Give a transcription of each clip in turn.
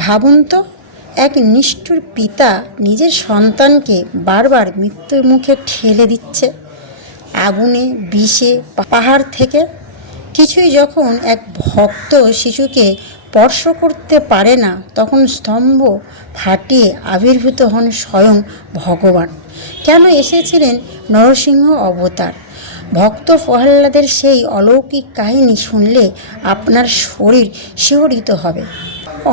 ভাবুন তো, এক নিষ্ঠুর পিতা নিজের সন্তানকে বারবার মৃত্যুর মুখে ঠেলে দিচ্ছে, আগুনে, বিষে, পাহাড় থেকে। কিছুই যখন এক ভক্ত শিশুকে স্পর্শ করতে পারে না, তখন স্তম্ভ ফাটিয়ে আবির্ভূত হন স্বয়ং ভগবান। কেন এসেছিলেন নরসিংহ অবতার? ভক্ত প্রহ্লাদের সেই অলৌকিক কাহিনী শুনলে আপনার শরীর শিহরিত হবে।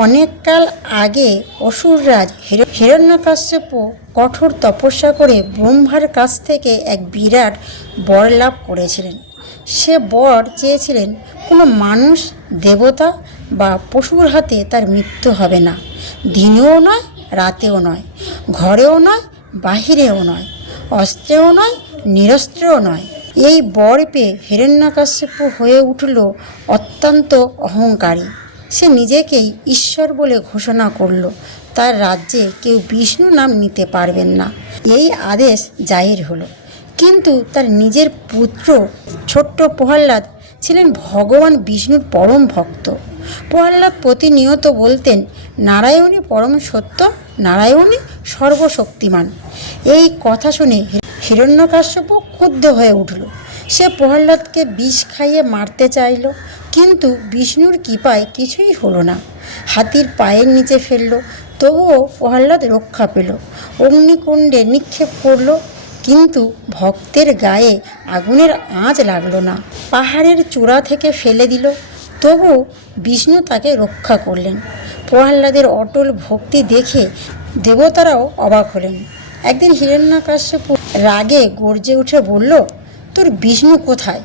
অনেক কাল আগে অসুররাজ হিরণ্যকশ্যপু কঠোর তপস্যা করে ব্রহ্মার কাছ থেকে এক বিরাট বর লাভ করেছিলেন। সে বর চেয়েছিলেন কোনো মানুষ, দেবতা বা পশুর হাতে তার মৃত্যু হবে না। দিনেও নয়, রাতেও নয়, ঘরেও নয়, বাহিরেও নয়, অস্ত্রেও নয়, নিরস্ত্রেও নয়। এই বর পেয়ে হিরণ্যকশ্যপু হয়ে উঠল অত্যন্ত অহংকারী। সে নিজেকেই ঈশ্বর বলে ঘোষণা করল, তার রাজ্যে কেউ বিষ্ণু নাম নিতে পারবেন না। এই আদেশ জাহির হলো। কিন্তু তার নিজের পুত্র ছোট্ট প্রহ্লাদ ছিলেন ভগবান বিষ্ণুর পরম ভক্ত। প্রহ্লাদ প্রতিনিয়ত বলতেন, নারায়ণই পরম সত্য, নারায়ণই সর্বশক্তিমান। এই কথা শুনে হিরণ্যকশ্যপু ক্রুদ্ধ হয়ে উঠল। সে প্রহ্লাদকে বিষ খাইয়ে মারতে চাইল, কিন্তু বিষ্ণুর কৃপায় কিছুই হলো না। হাতির পায়ের নিচে ফেলল, তবুও প্রহ্লাদ রক্ষা পেল। অগ্নিকুণ্ডে নিক্ষেপ করল, কিন্তু ভক্তের গায়ে আগুনের আঁচ লাগলো না। পাহাড়ের চূড়া থেকে ফেলে দিল, তবু বিষ্ণু তাকে রক্ষা করলেন। প্রহ্লাদের অটল ভক্তি দেখে দেবতারাও অবাক হলেন। একদিন হিরণ্যকশ্যপু রাগে গর্জে উঠে বলল, তোর বিষ্ণু কোথায়?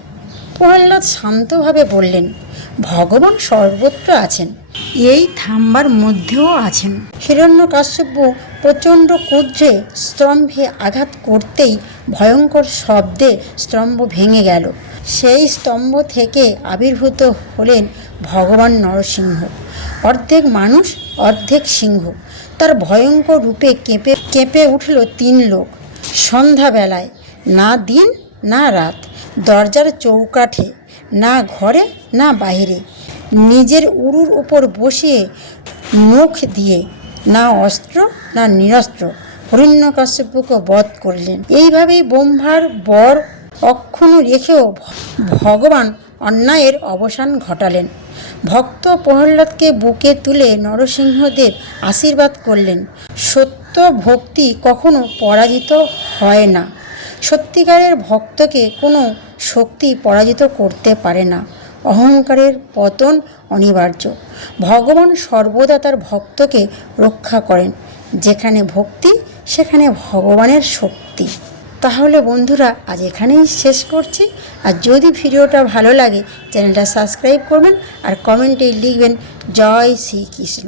প্রহ্লাদ শান্তভাবে বললেন, ভগবান সর্বত্র আছেন, এই থাম্বার মধ্যেও আছেন। হিরণ্যকশ্যপু প্রচণ্ড ক্রোধে স্তম্ভে আঘাত করতেই ভয়ঙ্কর শব্দে স্তম্ভ ভেঙে গেল। সেই স্তম্ভ থেকে আবির্ভূত হলেন ভগবান নরসিংহ, অর্ধেক মানুষ অর্ধেক সিংহ। তার ভয়ঙ্কর রূপে কেঁপে উঠল 3 লোক। সন্ধ্যাবেলায়, না দিন না রাত, দরজার চৌকাঠে, না ঘরে না বাহিরে, নিজের উরুর উপর বসিয়ে মুখ দিয়ে, না অস্ত্র না নিরস্ত্র, হিরণ্যকশ্যপুকে বধ করলেন। এইভাবেই ব্রহ্মার বর অক্ষুণ্ণ রেখেও ভগবান অন্যায়ের অবসান ঘটালেন। ভক্ত প্রহ্লাদকে বুকে তুলে নরসিংহদেব আশীর্বাদ করলেন, সত্য ভক্তি কখনো পরাজিত হয় না। সত্যিকারের ভক্তকে কোনো শক্তি পরাজিত করতে পারে না। অহংকারের পতন অনিবার্য। ভগবান সর্বদা তার ভক্তকে রক্ষা করেন। যেখানে ভক্তি, সেখানে ভগবানের শক্তি। তাহলে বন্ধুরা, আজ এখানেই শেষ করছি। আর যদি ভিডিওটা ভালো লাগে, চ্যানেলটা সাবস্ক্রাইব করবেন আর কমেন্টে লিখবেন জয় শ্রীকৃষ্ণ।